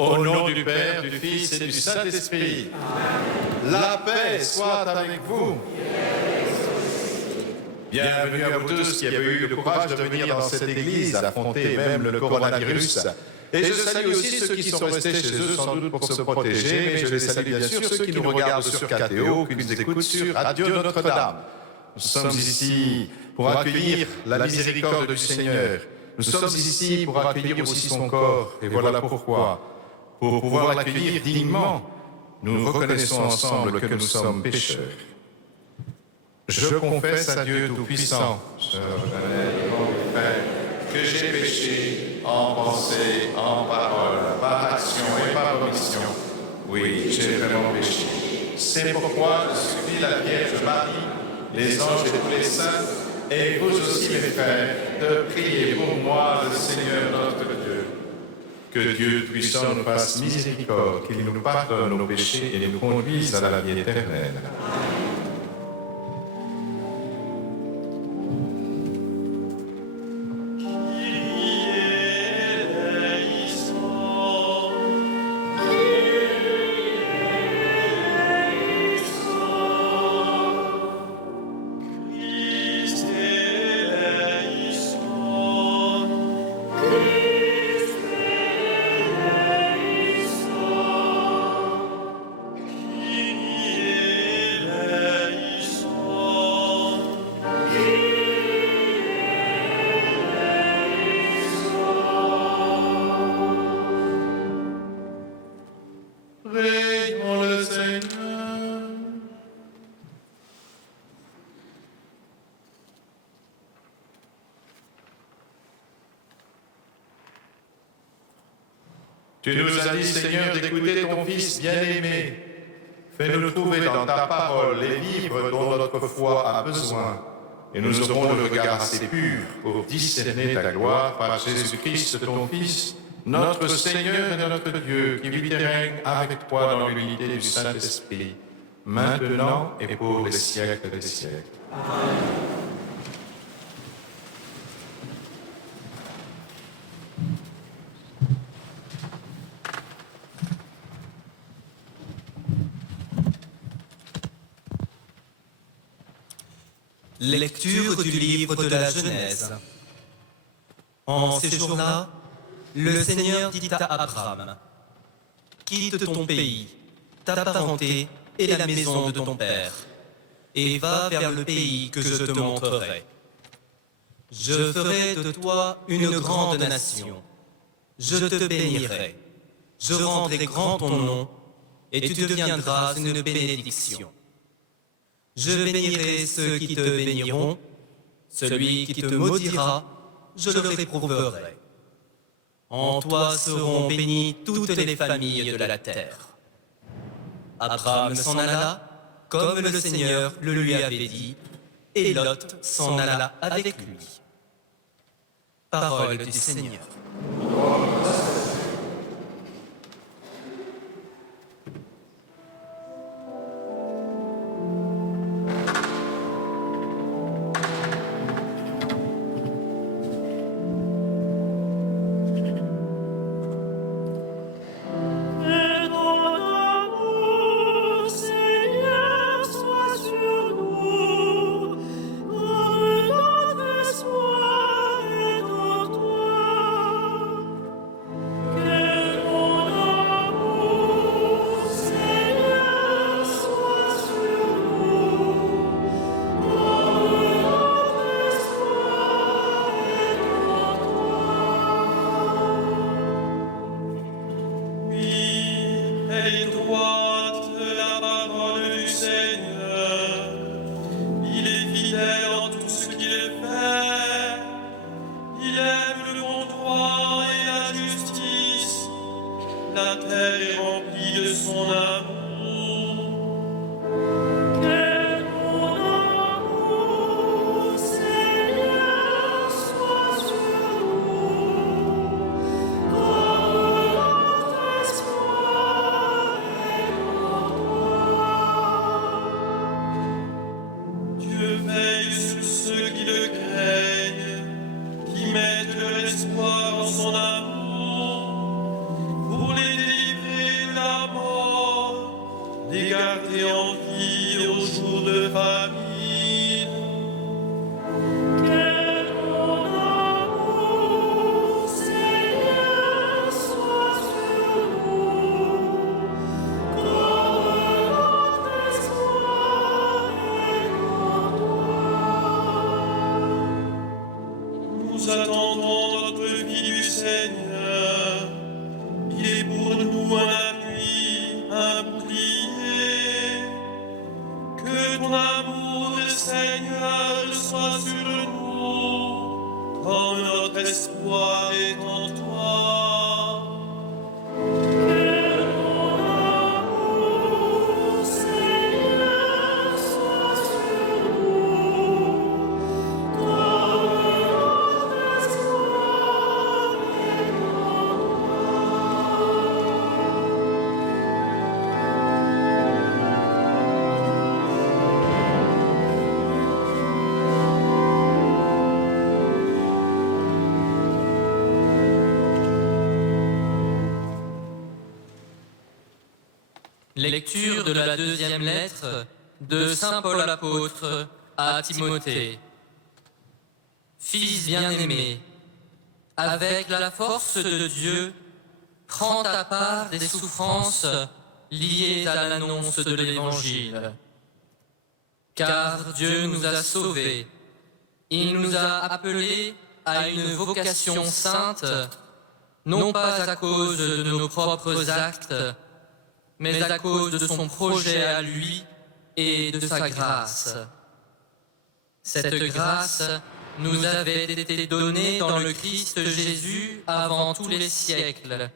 Au nom du Père, du Fils et du Saint-Esprit. La paix soit avec vous. Bienvenue à vous tous qui avez eu le courage de venir dans cette église, affronter même le coronavirus. Et je salue aussi ceux qui sont restés chez eux sans doute pour se protéger, mais je les salue bien sûr ceux qui nous regardent sur KTO, qui nous écoutent sur Radio Notre-Dame. Nous sommes ici pour accueillir la miséricorde du Seigneur. Nous sommes ici pour accueillir aussi son corps, et voilà pourquoi. Pour pouvoir l'accueillir dignement, nous reconnaissons ensemble que nous sommes pécheurs. Je confesse à Dieu Tout-Puissant, je reconnais devant mes frères, que j'ai péché en pensée, en parole, par action et par omission. Oui, j'ai vraiment péché. C'est pourquoi je supplie la Vierge Marie, les anges et tous les saints, et vous aussi mes frères, de prier pour moi le Seigneur notre Dieu. Que Dieu Tout-Puissant nous fasse miséricorde, qu'il nous pardonne nos péchés et nous conduise à la vie éternelle. Tu nous as dit, Seigneur, d'écouter ton Fils bien-aimé. Fais-nous trouver dans ta parole les livres dont notre foi a besoin. Et nous aurons le regard assez pur pour discerner ta gloire par Jésus-Christ, ton Fils, notre Seigneur et notre Dieu, qui vit et règne avec toi dans l'unité du Saint-Esprit, maintenant et pour les siècles des siècles. Amen. Lecture du livre de la Genèse. En ces jours-là, le Seigneur dit à Abraham, « Quitte ton pays, ta parenté et la maison de ton père, et va vers le pays que je te montrerai. Je ferai de toi une grande nation. Je te bénirai. Je rendrai grand ton nom, et tu deviendras une bénédiction. Je bénirai ceux qui te béniront, celui qui te maudira, je le réprouverai. En toi seront bénies toutes les familles de la terre. » Abraham s'en alla, comme le Seigneur le lui avait dit, et Lot s'en alla avec lui. Parole du Seigneur. Mettent de l'espoir en son amour pour les attendons notre vie du Seigneur. Il est pour nous un appui, un bouclier. Que ton amour, Seigneur, soit sur nous, comme notre espoir est en toi. Lecture de la deuxième lettre de Saint Paul apôtre à Timothée. Fils bien-aimé, avec la force de Dieu, prends ta part des souffrances liées à l'annonce de l'Évangile. Car Dieu nous a sauvés, il nous a appelés à une vocation sainte, non pas à cause de nos propres actes, mais à cause de son projet à lui et de sa grâce. Cette grâce nous avait été donnée dans le Christ Jésus avant tous les siècles,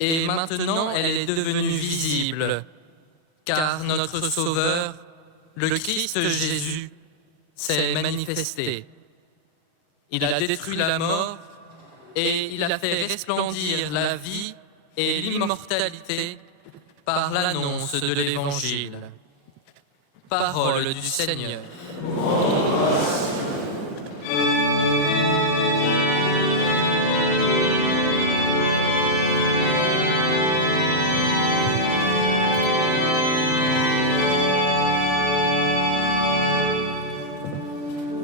et maintenant elle est devenue visible, car notre Sauveur, le Christ Jésus, s'est manifesté. Il a détruit la mort et il a fait resplendir la vie et l'immortalité par l'annonce de l'Évangile. Parole du Seigneur.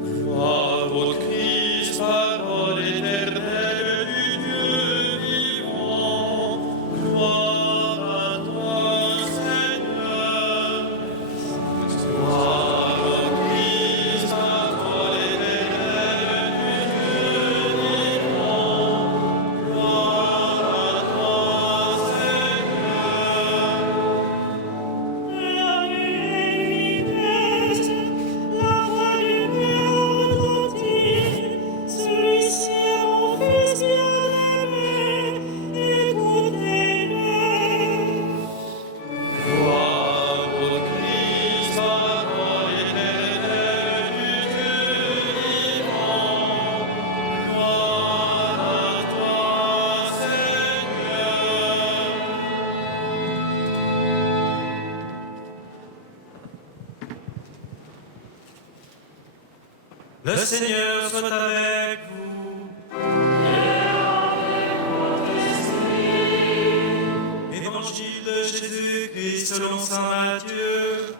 Gloire au Christ, parole éternelle du Dieu vivant. Gloire à toi, Seigneur. Gloire au Christ, parole éternelle du Dieu vivant. Gloire à toi, Seigneur. La vitesse, la voix du Dieu entendit, celui-ci est mon fils bien-aimé, écoutez-le. Gloire au Christ, parole éternelle du Dieu vivant. Gloire à toi, Seigneur. Le Seigneur soit avec vous. Évangile de Jésus-Christ selon saint Matthieu.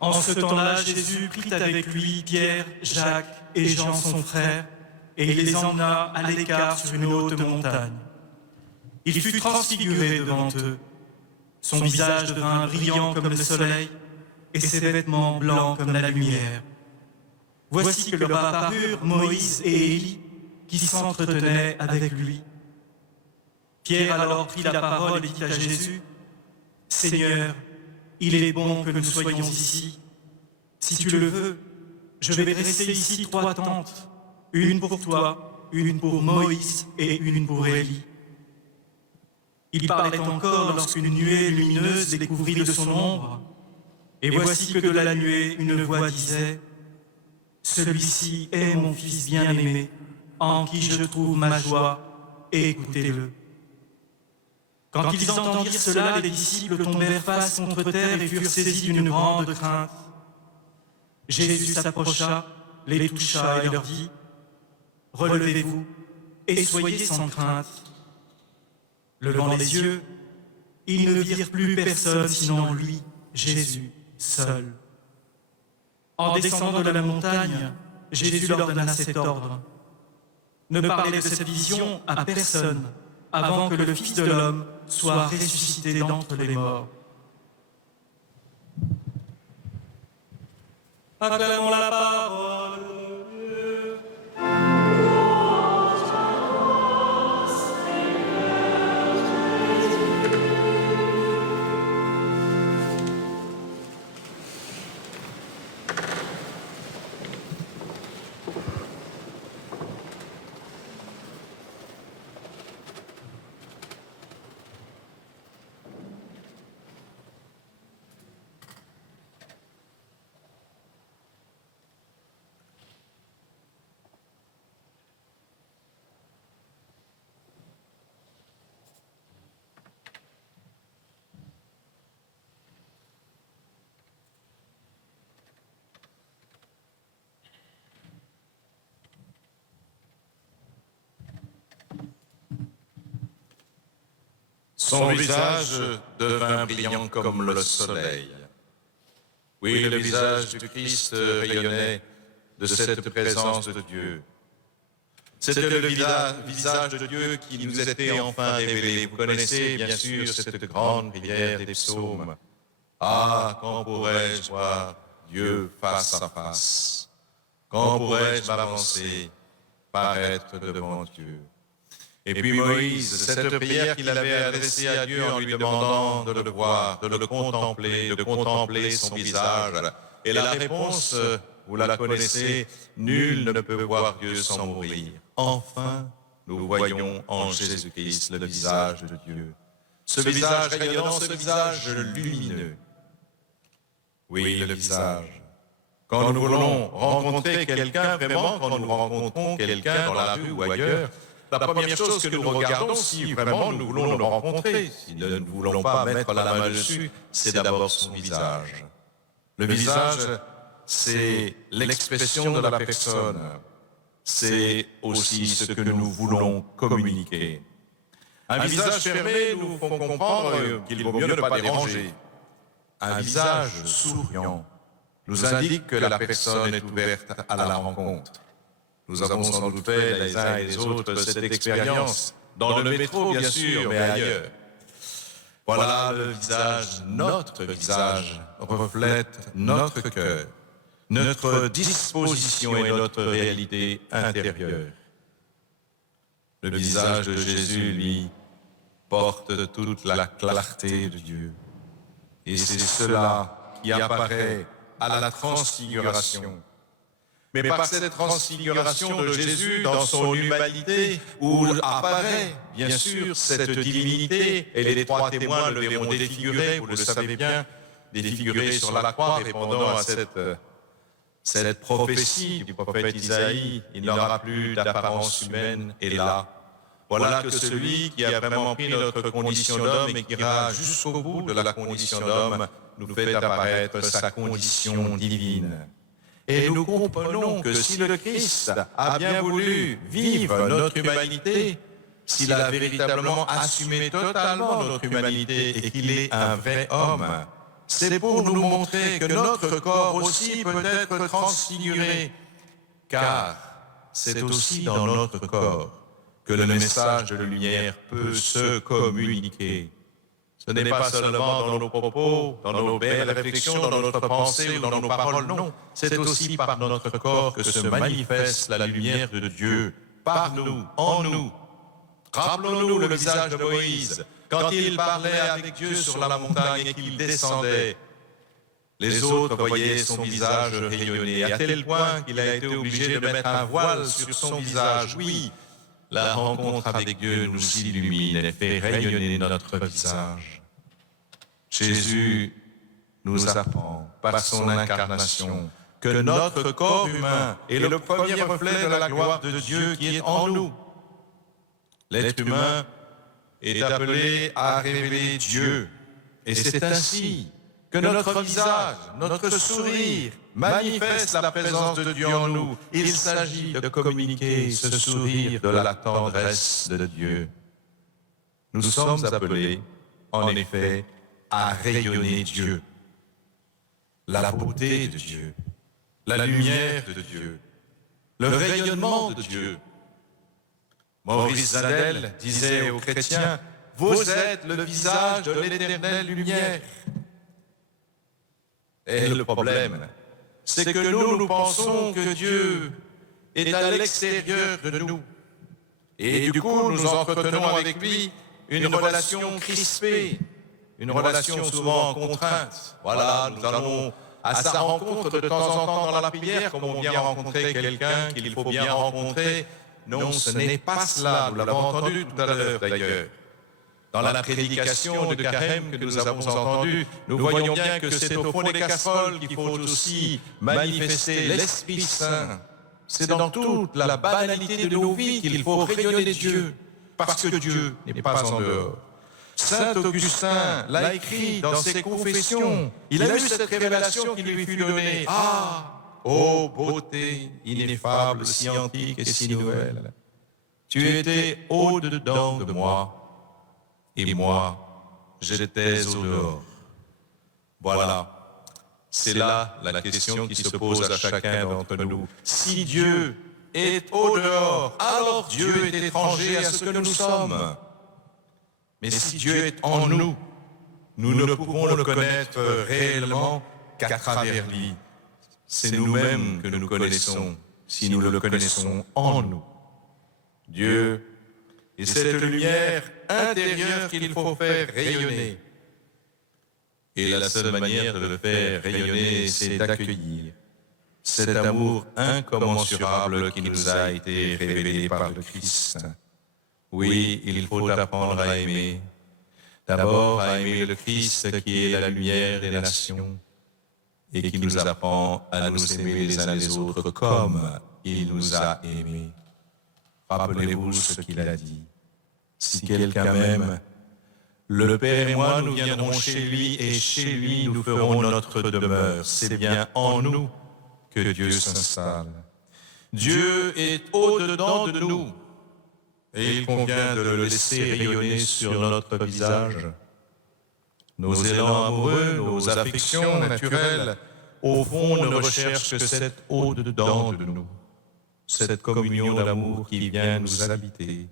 En ce temps-là, Jésus prit avec lui Pierre, Jacques et Jean son frère, et il les emmena à l'écart sur une haute montagne. Il fut transfiguré devant eux. Son visage devint brillant comme le soleil, et ses vêtements blancs comme la lumière. Voici que leur apparurent Moïse et Élie, qui s'entretenaient avec lui. Pierre alors prit la parole et dit à Jésus, « Seigneur, il est bon que nous soyons ici. Si tu le veux, je vais dresser ici 3 tentes, une pour toi, une pour Moïse et une pour Élie. » Il parlait encore lorsqu'une nuée lumineuse les couvrit de son ombre. Et voici que de la nuée, une voix disait, « Celui-ci est mon Fils bien-aimé, en qui je trouve ma joie, écoutez-le. » Quand ils entendirent cela, les disciples tombèrent face contre terre et furent saisis d'une grande crainte. Jésus s'approcha, les toucha et leur dit, « Relevez-vous et soyez sans crainte. » Levant les yeux, ils ne virent plus personne sinon lui, Jésus, seul. En descendant de la montagne, Jésus leur donna cet ordre. Ne parlez de cette vision à personne avant que le Fils de l'homme soit ressuscité d'entre les morts. Acclamons la parole de Dieu. Son visage devint brillant comme le soleil. Oui, le visage du Christ rayonnait de cette présence de Dieu. C'était le visage de Dieu qui nous était enfin révélé. Vous connaissez bien sûr cette grande prière des psaumes. Ah, quand pourrais-je voir Dieu face à face? Quand pourrais-je m'avancer, paraître devant Dieu? Et puis Moïse, cette prière qu'il avait adressée à Dieu en lui demandant de le voir, de le contempler, de contempler son visage. Et la réponse, vous la connaissez, nul ne peut voir Dieu sans mourir. Enfin, nous voyons en Jésus-Christ le visage de Dieu. Ce visage rayonnant, ce visage lumineux. Oui, le visage. Quand nous voulons rencontrer quelqu'un, vraiment, quand nous rencontrons quelqu'un dans la rue ou ailleurs, la première chose que nous regardons, si vraiment nous voulons le rencontrer, si nous ne voulons pas mettre la main dessus, c'est d'abord son visage. Le visage, c'est l'expression de la personne. C'est aussi ce que nous voulons communiquer. Un visage fermé nous font comprendre qu'il vaut mieux ne pas déranger. Un visage souriant nous indique que la personne est ouverte à la rencontre. Nous avons sans doute fait les uns et les autres cette expérience, dans le métro bien sûr, mais ailleurs. Voilà le visage, notre visage, reflète notre cœur, notre disposition et notre réalité intérieure. Le visage de Jésus, lui, porte toute la clarté de Dieu. Et c'est cela qui apparaît à la transfiguration. Mais par cette transfiguration de Jésus dans son humanité, où apparaît bien sûr cette divinité, et les trois témoins le verront défiguré, vous le savez bien, défiguré sur la croix, répondant à cette prophétie du prophète Isaïe, il n'aura plus d'apparence humaine, et là, voilà que celui qui a vraiment pris notre condition d'homme et qui ira jusqu'au bout de la condition d'homme, nous fait apparaître sa condition divine. Et nous comprenons que si le Christ a bien voulu vivre notre humanité, s'il a véritablement assumé totalement notre humanité et qu'il est un vrai homme, c'est pour nous montrer que notre corps aussi peut être transfiguré, car c'est aussi dans notre corps que le message de lumière peut se communiquer. Ce n'est pas seulement dans nos propos, dans nos belles réflexions, dans notre pensée ou dans nos paroles, non. C'est aussi par notre corps que se manifeste la lumière de Dieu, par nous, en nous. Rappelons-nous le visage de Moïse, quand il parlait avec Dieu sur la montagne et qu'il descendait. Les autres voyaient son visage rayonner, à tel point qu'il a été obligé de mettre un voile sur son visage. Oui, la rencontre avec Dieu nous illumine et fait rayonner notre visage. Jésus nous apprend par son incarnation que notre corps humain est le premier reflet de la gloire de Dieu qui est en nous. L'être humain est appelé à révéler Dieu, et c'est ainsi que notre visage, notre sourire manifeste la présence de Dieu en nous. Il s'agit de communiquer ce sourire de la tendresse de Dieu. Nous sommes appelés, en effet, à rayonner Dieu, la beauté de Dieu, la lumière de Dieu, le rayonnement de Dieu. Maurice Zadel disait aux chrétiens, vous êtes le visage de l'éternelle lumière. Et le problème, c'est que nous pensons que Dieu est à l'extérieur de nous. Et du coup, nous entretenons avec lui une relation crispée, une relation souvent contrainte. Voilà, nous allons à sa rencontre de temps en temps dans la prière, comme on vient rencontrer quelqu'un qu'il faut bien rencontrer. Non, ce n'est pas cela, nous l'avons entendu tout à l'heure d'ailleurs. Dans la prédication de Carême que nous avons entendue, nous voyons bien que c'est au fond des casseroles qu'il faut aussi manifester l'Esprit Saint. C'est dans toute la banalité de nos vies qu'il faut rayonner Dieu, parce que Dieu n'est pas en dehors. Saint Augustin l'a écrit dans ses confessions. Il a eu cette révélation qui lui fut donnée. Ah, ô beauté ineffable, si antique et si nouvelle, tu étais au-dedans de moi, et moi, j'étais au dehors. Voilà. C'est là la question qui se pose à chacun d'entre nous. Si Dieu est au dehors, alors Dieu est étranger à ce que nous sommes. Mais si Dieu est en nous, nous ne pouvons le connaître réellement qu'à travers lui. C'est nous-mêmes que nous connaissons, si nous le connaissons en nous. Dieu est cette lumière intérieure qu'il faut faire rayonner. Et la seule manière de le faire rayonner, c'est d'accueillir cet amour incommensurable qui nous a été révélé par le Christ. Oui, il faut apprendre à aimer. D'abord à aimer le Christ qui est la lumière des nations et qui nous apprend à nous aimer les uns les autres comme il nous a aimés. Rappelez-vous ce qu'il a dit. Si quelqu'un m'aime, le Père et moi, nous viendrons chez lui et chez lui, nous ferons notre demeure. C'est bien en nous que Dieu s'installe. Dieu est au-dedans de nous et il convient de le laisser rayonner sur notre visage. Nos élans amoureux, nos affections naturelles, au fond, ne recherchent que cet au-dedans de nous, cette communion d'amour qui vient nous habiter.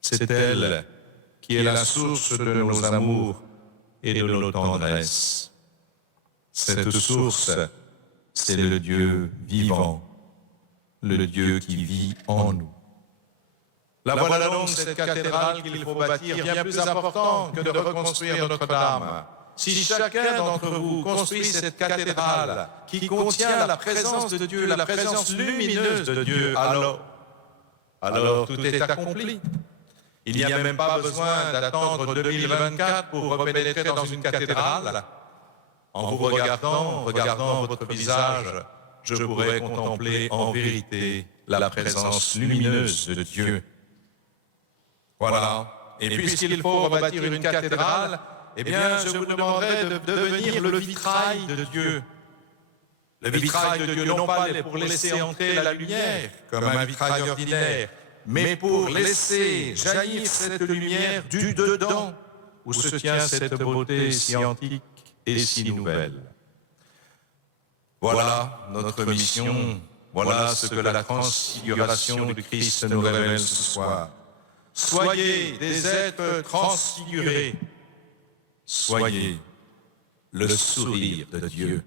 C'est elle qui est la source de nos amours et de nos tendresses. Cette source, c'est le Dieu vivant, le Dieu qui vit en nous. La voilà donc cette cathédrale qu'il faut bâtir, bien plus important que de reconstruire Notre-Dame. Si chacun d'entre vous construit cette cathédrale qui contient la présence de Dieu, la présence lumineuse de Dieu, alors tout est accompli. Il n'y a même pas besoin d'attendre 2024 pour repénétrer dans une cathédrale. En vous regardant votre visage, je pourrais contempler en vérité la présence lumineuse de Dieu. Voilà. Et puisqu'il faut rebâtir une cathédrale, eh bien, je vous demanderai de devenir le vitrail de Dieu. Le vitrail de Dieu, non pas pour laisser entrer la lumière, comme un vitrail ordinaire, mais pour laisser jaillir cette lumière du dedans, où se tient cette beauté si antique et si nouvelle. Voilà notre mission, voilà ce que la transfiguration du Christ nous révèle ce soir. Soyez des êtres transfigurés, soyez le sourire de Dieu.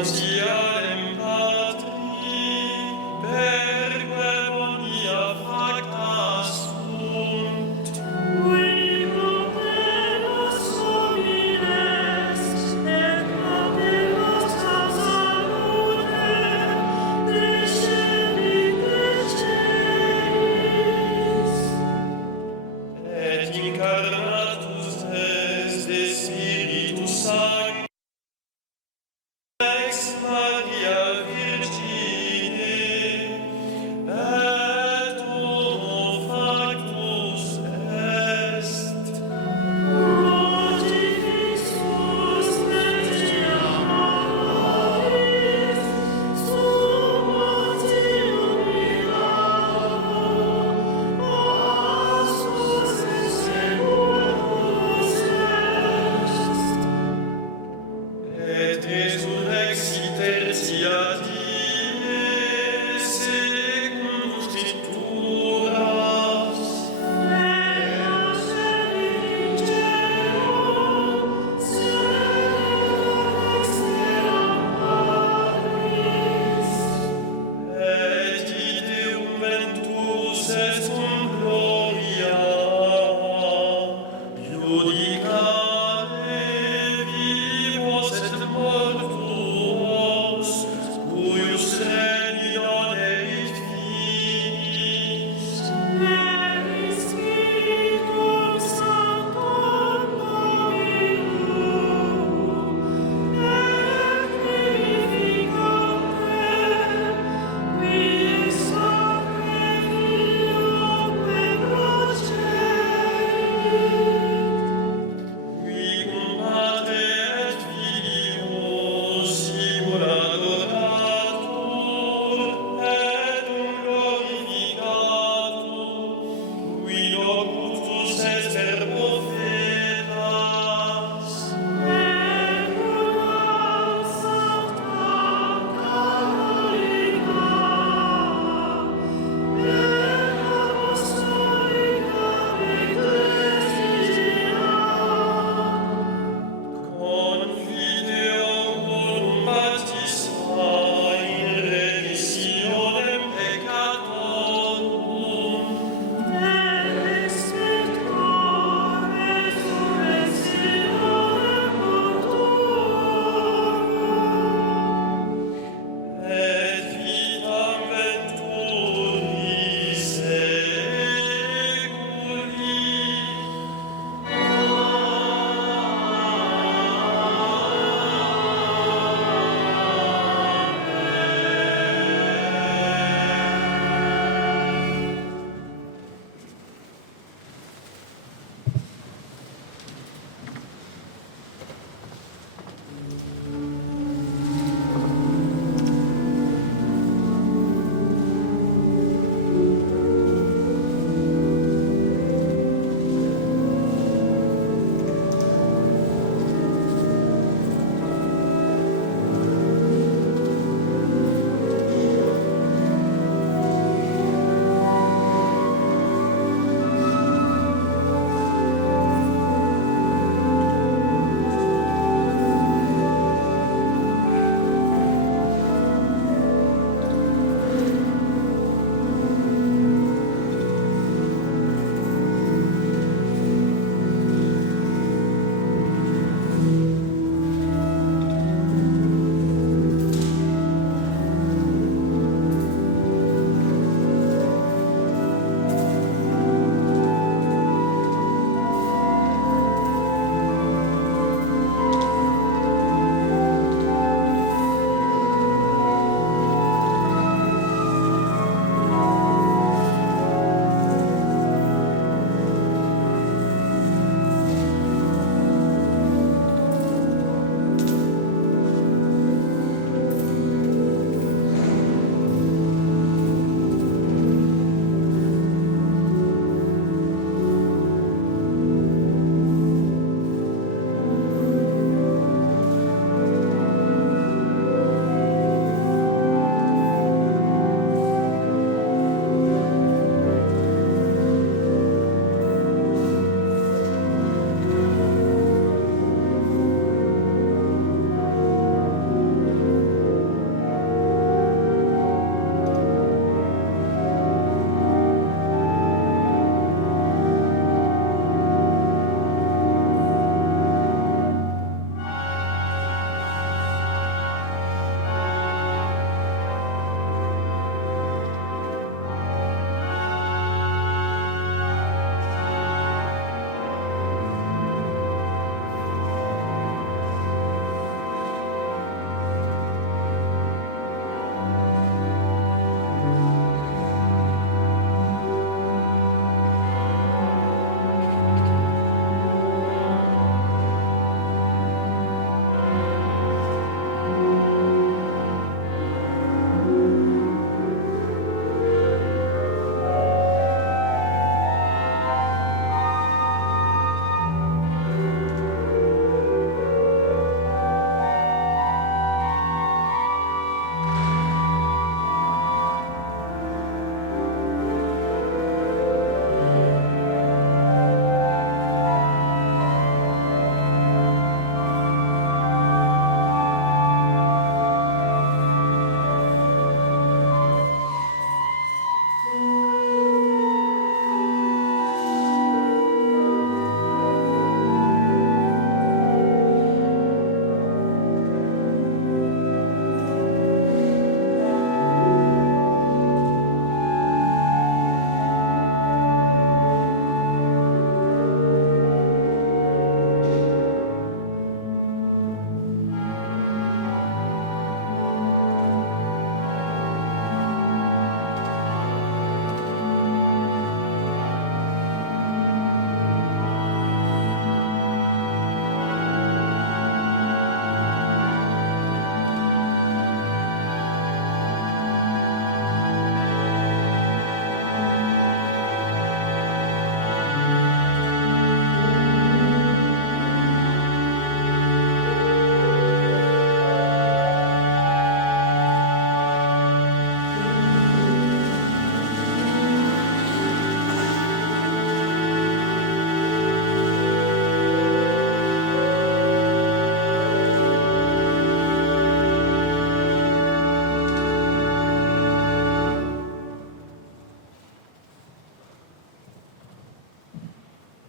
transialem patri, perque bonia facta sunt. Qui materos homines, et materos a salute, descendite celis. Et incarnatus es de Spiritus Sancti, ex Maria Virgine, et uno factus est. Prodi Christus netiam amoris, summotium milagro, passus in secundus est. Et resurrexit tertia die, secundus scripturas, et ideum ventus est cum gloria, judicare vivos et mortuos,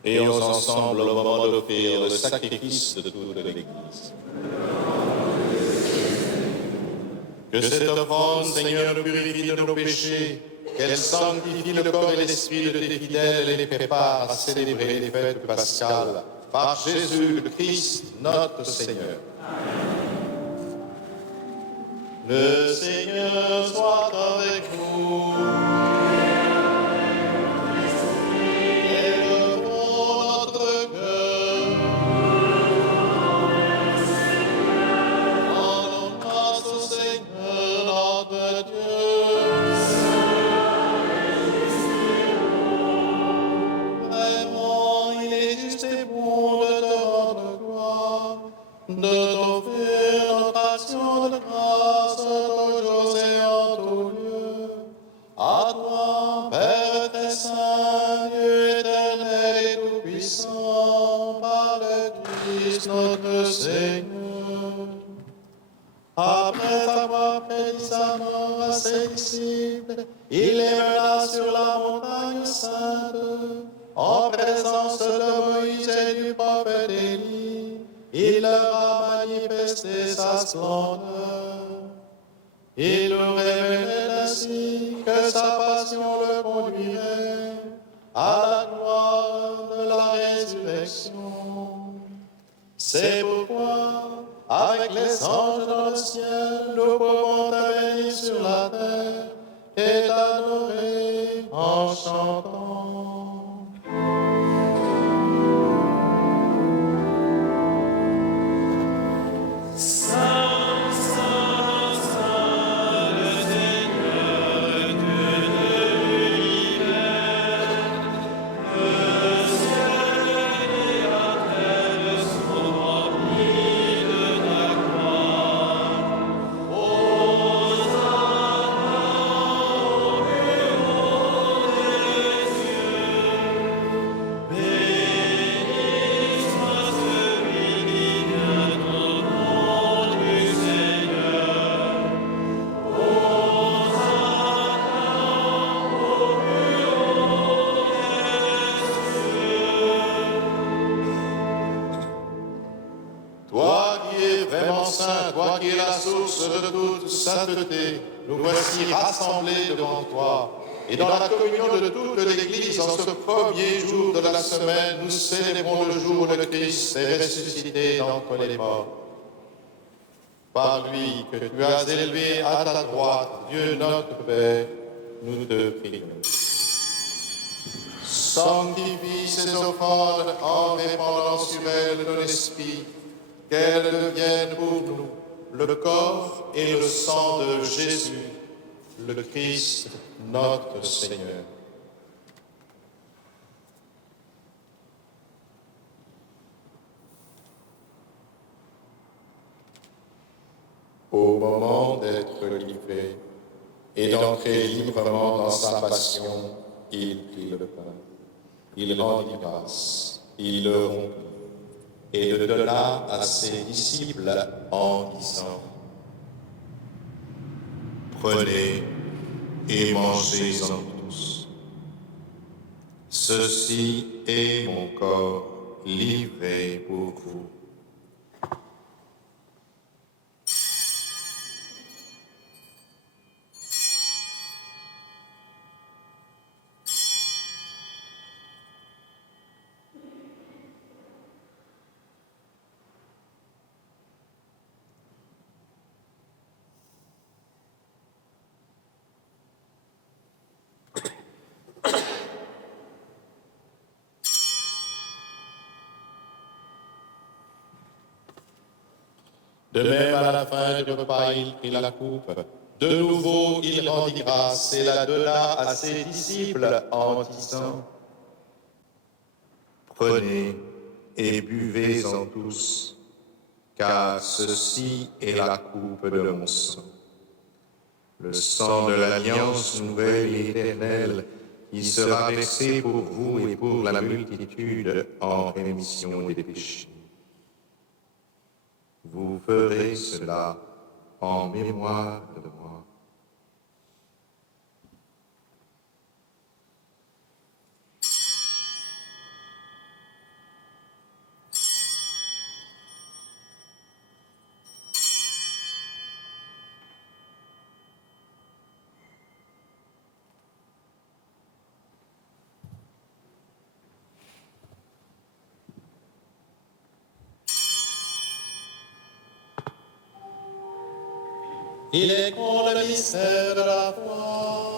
et ensemble au moment d'offrir le sacrifice de toute l'Église. Que cette offrande, Seigneur, nous purifie de nos péchés, qu'elle sanctifie le corps et l'esprit de tes fidèles et les prépare à célébrer les fêtes pascales par Jésus le Christ, notre Seigneur. Le Seigneur soit avec vous. Élevons notre cœur. Rendons grâce au Seigneur notre Dieu. Vraiment, il est juste et bon de te rendre gloire, de t'offrir notre action de grâce toujours et en tout lieu. À toi, Père très saint, Dieu éternel et tout-puissant, par le Christ notre Seigneur. Après avoir prédit sa mort à ses disciples, il les mena sur la montagne sainte, en présence de Moïse et du prophète Élie. Il leur a manifesté sa splendeur. Il nous révélait ainsi que sa passion le conduirait à la gloire de la résurrection. C'est pourquoi, avec les anges dans le ciel, nous pouvons te bénir sur la terre et t'adorer en chantant. Toi qui es la source de toute sainteté, nous voici rassemblés devant toi. Et dans la communion de toute l'Église, en ce premier jour de la semaine, nous célébrons le jour où le Christ est ressuscité d'entre les morts. Par lui que tu as élevé à ta droite, Dieu notre Père, nous te prions. Sanctifie ces offrandes en répandant sur elles ton esprit, qu'elles deviennent pour nous le corps et le sang de Jésus, le Christ, notre Seigneur. Au moment d'être livré et d'entrer librement dans sa passion, il prit le pain, il rendit grâce, il le rompit et le donna à ses disciples en disant : Prenez et mangez-en tous. Ceci est mon corps livré pour vous. De même, à la fin du repas, il prit la coupe. De nouveau, il rendit grâce et la donna à ses disciples en disant : Prenez et buvez-en tous, car ceci est la coupe de mon sang, le sang de l'alliance nouvelle et éternelle, qui sera versé pour vous et pour la multitude en rémission des péchés. Vous ferez cela en mémoire de moi. Il est grand le mystère de la foi.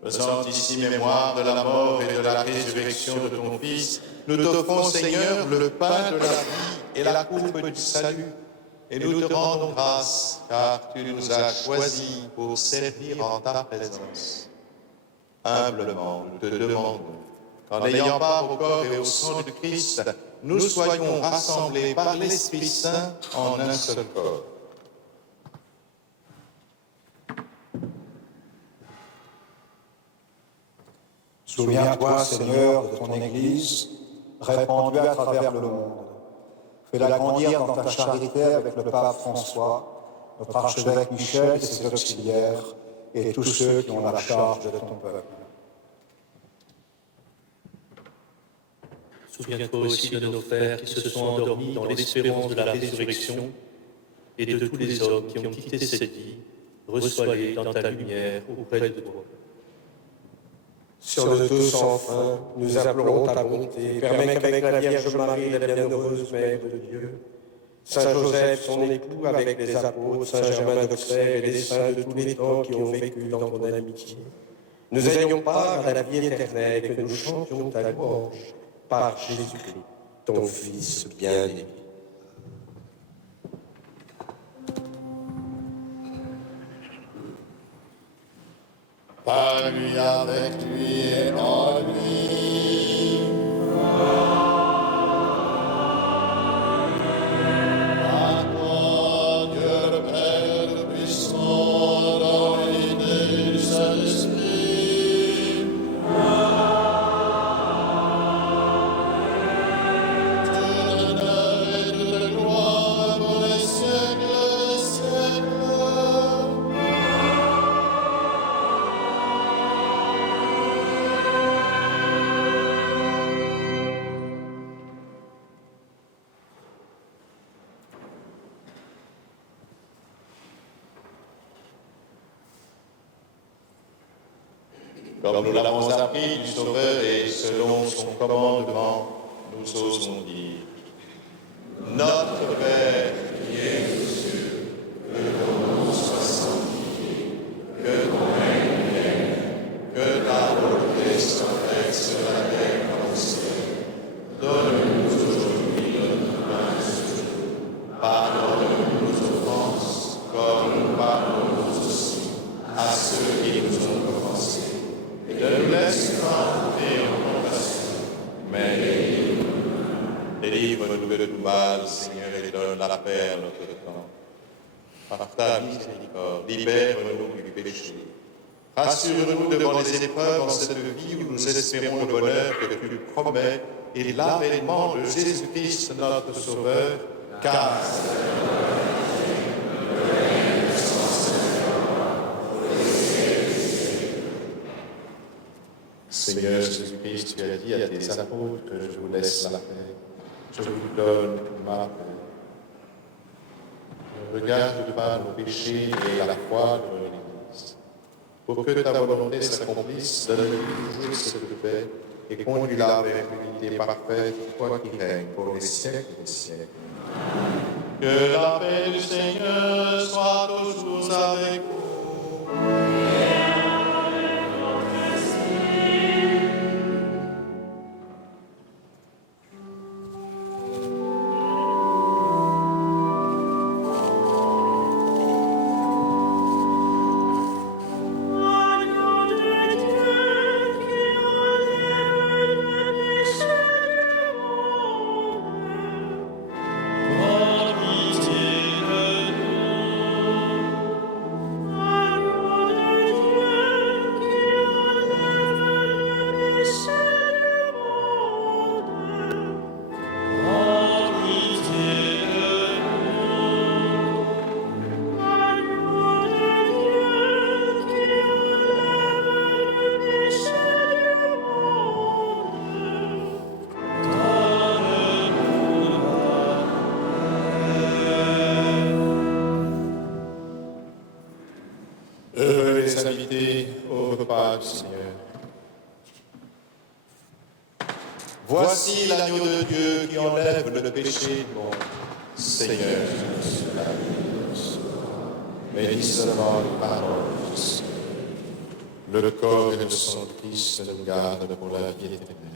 Faisant ici mémoire de la mort et de la résurrection de ton Fils, nous t'offrons, Seigneur, le pain de la vie et la coupe du salut. Et nous te rendons grâce, car tu nous as choisis pour servir en ta présence. Humblement, nous te demandons qu'en ayant part au corps et au sang du Christ, nous soyons rassemblés par l'Esprit Saint en un seul corps. Souviens-toi, Seigneur, de ton Église, répandue à travers le monde. Fais-la grandir dans ta charité avec le pape François, notre archevêque Michel et ses auxiliaires, et tous ceux qui ont la charge de ton peuple. Souviens-toi aussi de nos frères qui se sont endormis dans l'espérance de la résurrection et de tous les hommes qui ont quitté cette vie. Reçois-les dans ta lumière auprès de toi. Sur le Dieu sans fin, nous implorons ta bonté. Permets qu'avec la Vierge Marie, la bienheureuse Mère de Dieu, Saint Joseph, son époux, avec les apôtres, Saint Germain d'Auxerre et les saints de tous les temps qui ont vécu dans ton amitié, nous ayons part à la vie éternelle et que nous chantions ta louange par Jésus-Christ, ton Fils bien-aimé. Par lui, avec lui et en lui. À toi, Dieu le Père puissant, dans l'unité du Saint-Esprit. Tout honneur et toute gloire pour les siècles des siècles. Comme nous l'avons appris du Sauveur et selon son commandement, nous osons dire: Notre Père qui es aux cieux, que ton nom soit sanctifié, que ton règne vienne, que ta volonté soit faite sur la terre comme au ciel. Donne-nous aujourd'hui notre pain de ce jour. Pardonne-nous nos offenses, comme nous pardonnons aussi à ceux qui nous ont offensés. Ne nous laisse pas tomber en tentation, mais délivre-nous de tout mal, Seigneur, et donne la paix à notre temps. Par ta miséricorde, libère-nous du péché. Rassure-nous devant les épreuves en cette vie où nous espérons le bonheur que tu promets et l'avènement de Jésus-Christ, notre Sauveur, car Seigneur Jésus-Christ, tu as dit à tes apôtres que je vous laisse la paix, je vous donne ma paix. Ne regarde pas nos péchés et la foi de l'Église. Pour que ta volonté s'accomplisse, donne-lui toujours cette paix et conduis-la vers l'unité parfaite, toi qui règnes pour les siècles des siècles. Que la paix du Seigneur soit toujours avec vous. les inviter au repas du Seigneur. Voici l'agneau de Dieu qui enlève le péché du monde. Seigneur, cela bénis seulement les paroles du Seigneur. Le corps et le sang de Christ nous gardent pour la vie éternelle.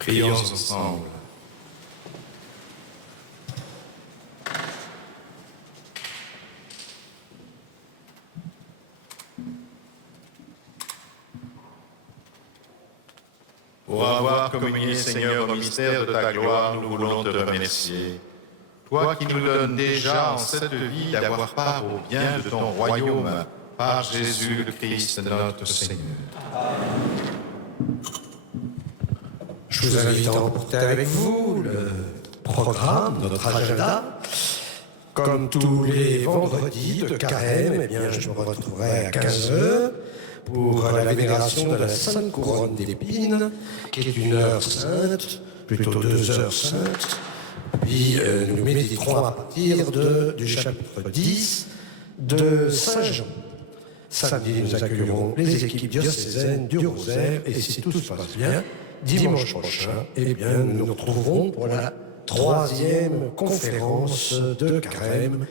Prions ensemble. Pour avoir communié, Seigneur, au mystère de ta gloire, nous voulons te remercier. Toi qui nous donnes déjà en cette vie d'avoir part au bien de ton royaume, par Jésus le Christ, notre Seigneur. Je vous invite à emporter avec vous le programme, notre agenda. Comme tous les vendredis de carême, eh bien, je me retrouverai à 15h pour la vénération de la Sainte Couronne d'Épines, qui est une heure sainte, plutôt 2 heures saintes. Puis nous méditerons à partir du chapitre 10 de Saint Jean. Samedi, nous accueillerons les équipes diocésaines du Rosaire, et si tout se passe bien, dimanche prochain, eh bien, nous nous retrouverons pour la 3e conférence de carême,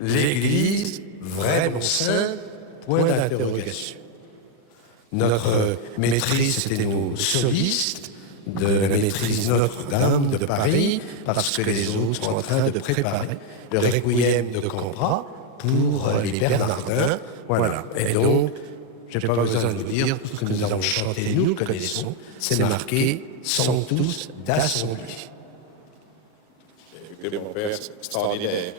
l'Église vraiment sainte, point d'interrogation. Notre maîtrise, c'était nos solistes de la maîtrise Notre-Dame de Paris, parce que les autres sont en train de préparer le requiem de Cambrai pour les Bernardins. Voilà. Et donc, je n'ai pas besoin de vous dire, tout ce que nous avons chanté, nous le connaissons, c'est marqué Sanctus d'Assemblée. Écoutez, mon Père, c'est extraordinaire.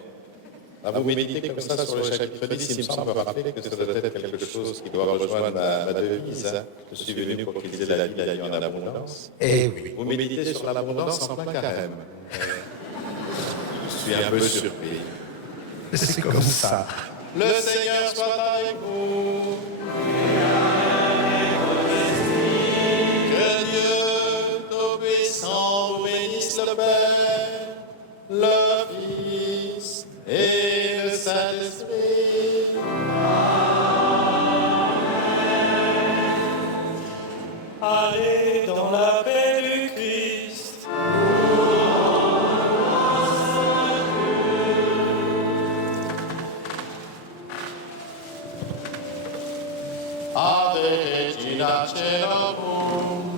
À vous méditer comme ça sur le chapitre 10, il me semble rappeler que ça doit être quelque chose qui doit rejoindre ma devise. Je suis venu pour qu'ils aient la vie d'ailleurs en abondance. Eh oui. Vous méditez sur l'abondance en plein carême. Je suis un peu surpris. C'est comme ça. Le Seigneur soit avec vous. Que Dieu Tout-Puissant vous bénisse le Père, le Fils et le Saint-Esprit. Allez dans la paix du Christ. Ave Regina Caelum,